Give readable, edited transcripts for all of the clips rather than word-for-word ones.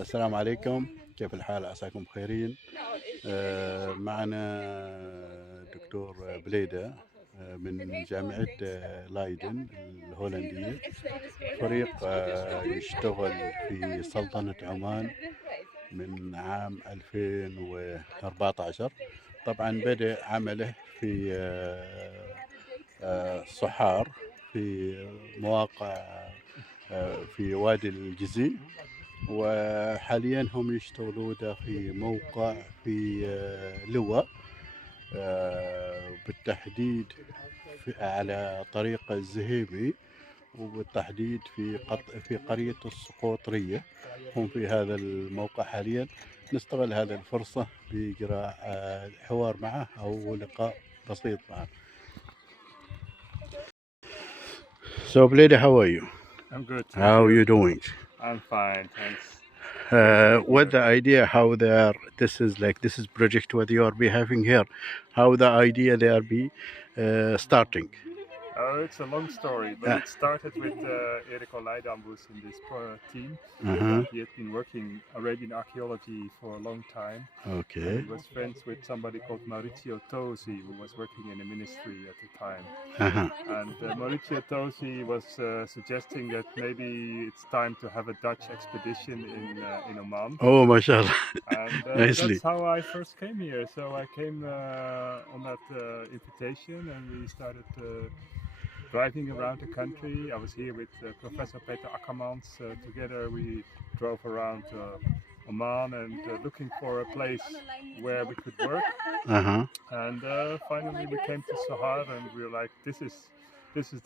السلام عليكم، كيف الحال؟ عساكم بخيرين. معنا دكتور بليدة من جامعة ليدن الهولندية. فريق يشتغل في سلطنة عمان من عام 2014. طبعا بدأ عمله في صحار في مواقع في وادي الجزي، وحاليا هم يشتغلوا في موقع في لواء، بالتحديد على طريق الزهيبي، وبالتحديد في قرية السقوطرية. هم في هذا الموقع حاليا. نستغل هذه الفرصة بإجراء حوار معه أو لقاء بسيط معه. So Blade, how are you? I'm good. How are you doing? I'm fine, thanks. What the idea, how they are, this is project what you are be having here, how the idea they are be starting. Oh, it's a long story, but it started with Erik Leidambus in this team. He had been working Arabian archaeology for a long time. Okay. He was friends with somebody called Maurizio Tosi, who was working in the ministry at the time. And Maurizio Tosi was suggesting that maybe it's time to have a Dutch expedition in Oman. Oh, mashallah. And Nicely. that's how I first came here. So I came on that invitation, and we started driving around the country. I was here with Professor Peter Akkermans. Together we drove around Oman and looking for a place where we could work. And finally we came to Sahar, and we were like, this is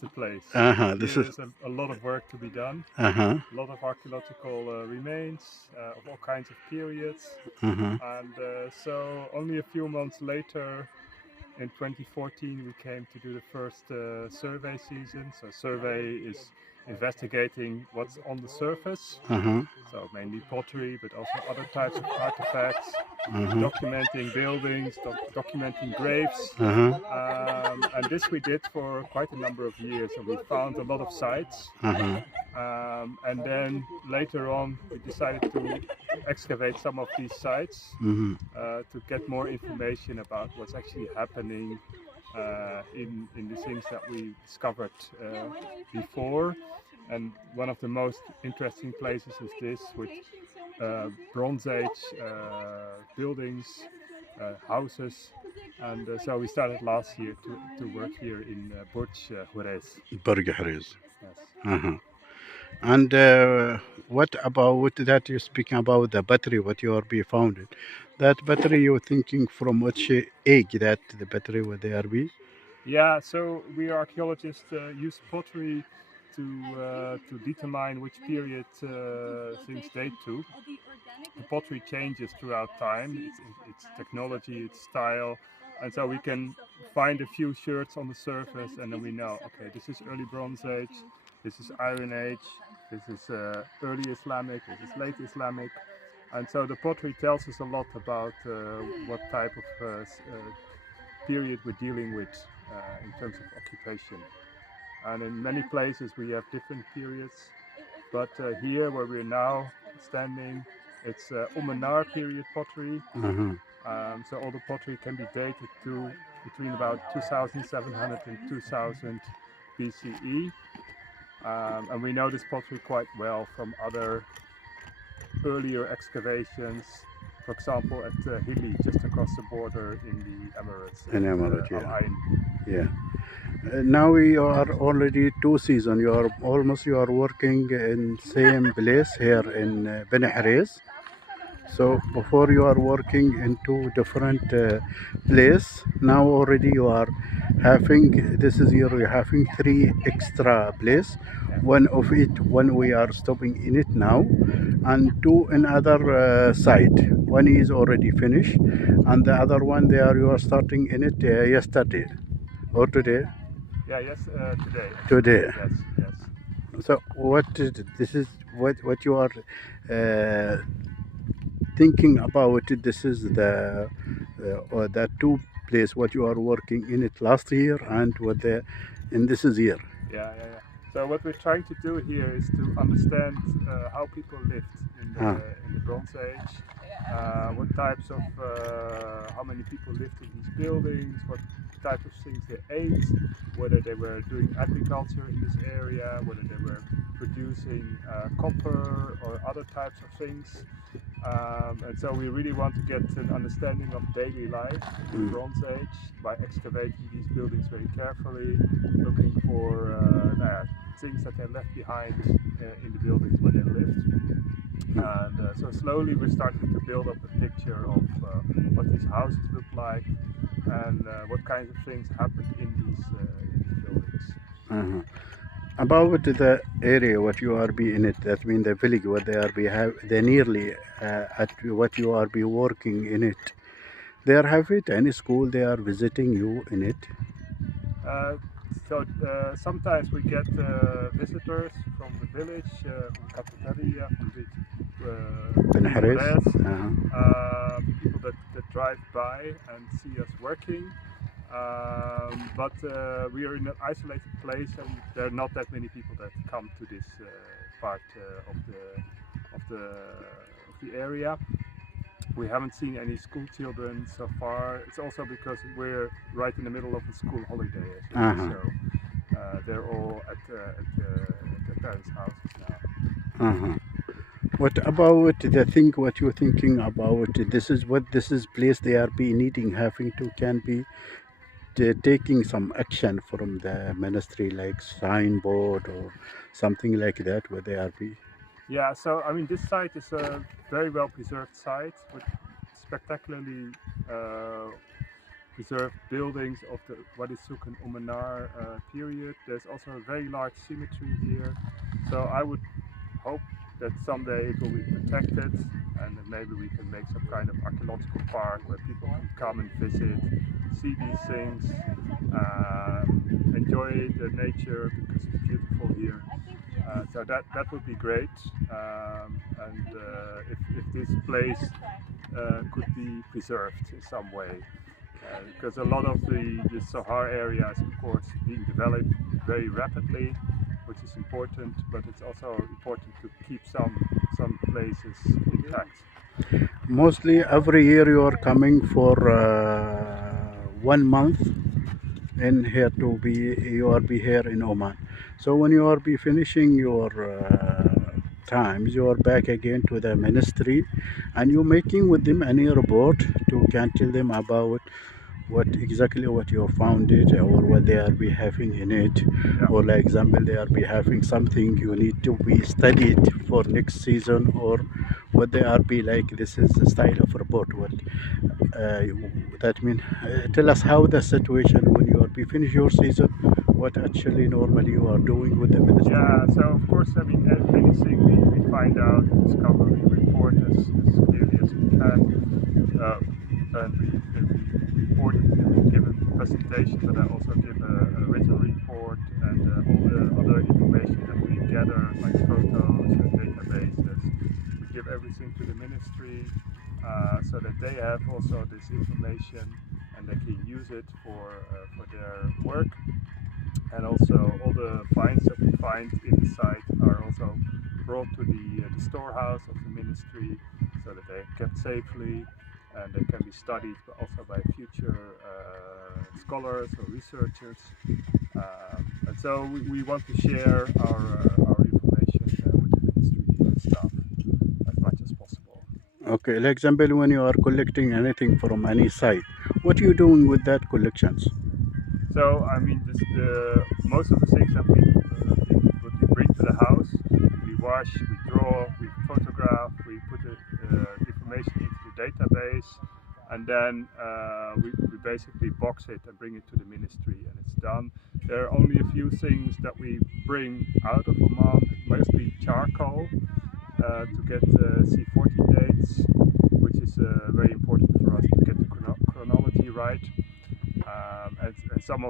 the place. There's a lot of work to be done. A lot of archaeological remains of all kinds of periods. And so only a few months later, in 2014, we came to do the first survey season. So survey is investigating what's on the surface. So mainly pottery, but also other types of artifacts, documenting buildings, documenting graves. And this we did for quite a number of years. So we found a lot of sites. And then later on, we decided to excavate some of these sites to get more information about what's actually happening in the things that we discovered before. And one of the most interesting places is this, with Bronze Age buildings, houses. And so we started last year to work here in Burj Juarez. Burj Juarez. Yes. And what about that you're speaking about the battery, what you are be founded? That battery you're thinking from which age that the battery would there be? Yeah, so we archaeologists use pottery to determine which period things date to. The pottery changes throughout time, its technology, its style, and so we can find a few sherds on the surface, and then we know, okay, this is early Bronze Age, this is Iron Age, this is early Islamic, this is late Islamic. And so the pottery tells us a lot about what type of period we're dealing with in terms of occupation. And in many places we have different periods, but here where we're now standing, it's Umanar period pottery. So all the pottery can be dated to between about 2700 and 2000 BCE. And we know this pottery quite well from other earlier excavations, for example at Hilli, just across the border in the Emirates. In Emirates, yeah. Al Ain. Yeah. Now you are already 2 seasons. You are working in same place here in Beni Haris. So before you are working in 2 different place. Now already you are having, this is you're having 3 extra place. One of it, one we are stopping in it now, and 2 in other side. One is already finished, and the other one there you are starting in it yesterday or today. Yeah, yes, today. Today. Yes. So this is what you are thinking about. This is the or that 2 place what you are working in it last year and what in this is year. Yeah. So what we're trying to do here is to understand how people lived in the Bronze Age, what types of, how many people lived in these buildings, what type of things they ate, whether they were doing agriculture in this area, whether they were producing copper or other types of things. And so we really want to get an understanding of daily life in the Bronze Age by excavating these buildings very carefully, looking for things that they left behind in the buildings where they lived. And so slowly we're starting to build up a picture of what these houses look like and what kinds of things happened in these buildings. About the area what you are be in it, that means the village what they are be they nearly at what you are be working in it. They are have it any school they are visiting you in it. So sometimes we get visitors from the village, from cafeteria, from the people that drive by and see us working. But we are in an isolated place, and there are not that many people that come to this part of the area. We haven't seen any school children so far. It's also because we're right in the middle of a school holiday, so they're all at their parents' houses now. What about the thing what you're thinking about? This is what this is place they are be needing having to can be taking some action from the ministry like signboard or something like that where they are be. Yeah, so I mean this site is a very well preserved site with spectacularly preserved buildings of the Wadisuk and Omanar period. There's also a very large cemetery here, so I would hope that someday it will be protected and that maybe we can make some kind of archaeological park where people can come and visit, see these things, enjoy the nature because it's beautiful here. So that would be great, and if this place could be preserved in some way, because a lot of the Sahara area is of course being developed very rapidly, which is important, but it's also important to keep some places intact. Mostly every year you are coming for 1 month in here to be you are be here in Oman. So when you are be finishing your times, you are back again to the ministry, and you making with them any report to can tell them about what exactly what you found it or what they are be having in it, or like example they are be having something you need to be studied for next season, or what they are be like this is the style of report what that mean tell us how the situation when you are be finish your season, what actually normally you are doing with the ministry. Yeah, so of course I mean anything we find out, discover, we report as clearly as we can, and we report it, we give a presentation, but I also give a written report and all the other information that we gather, like photos and databases. We give everything to the ministry so that they have also this information and they can use it for their work. And also all the finds that we find in the site are also brought to the storehouse of the ministry so that they are kept safely and they can be studied also by future scholars or researchers. And so we want to share our information with the ministry staff as much as possible. Okay, like example when you are collecting anything from any site, what are you doing with that collections? So I mean most of the things that we bring to the house, we wash, we draw, we photograph, we put the information into the database, and then we basically box it and bring it to the ministry, and it's done. There are only a few things that we bring out of Oman, mostly charcoal, to get C40 dates, which is very important for us to get the chronology right. And some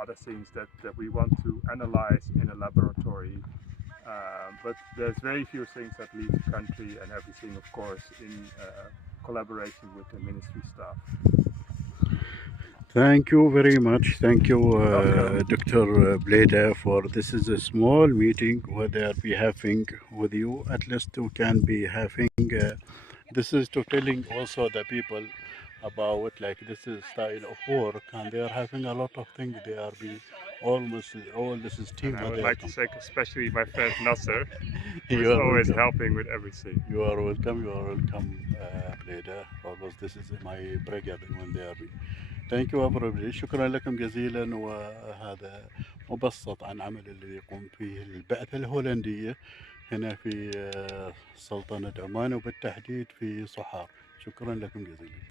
other things that we want to analyze in a laboratory, but there's very few things that leave the country, and everything of course in collaboration with the ministry staff. Thank you very much. Thank you, Welcome. Dr. Bleda, for this is a small meeting where they are be having with you. At least we can be having. This is to telling also the people about like this is style of work, and they are having a lot of things. They are be almost all this is team. And I Where would they are like to thank especially my friend Nasser, who You is are always welcome. helping with everything. You are welcome. You are welcome, Bleda. Always this is my prayer when they are be. ثانك يو أبو شكرا لكم جزيلا. وهذا مبسط عن عمل اللي يقوم فيه البعثة الهولندية هنا في سلطنة عمان، وبالتحديد في صحار. شكرا لكم جزيلا.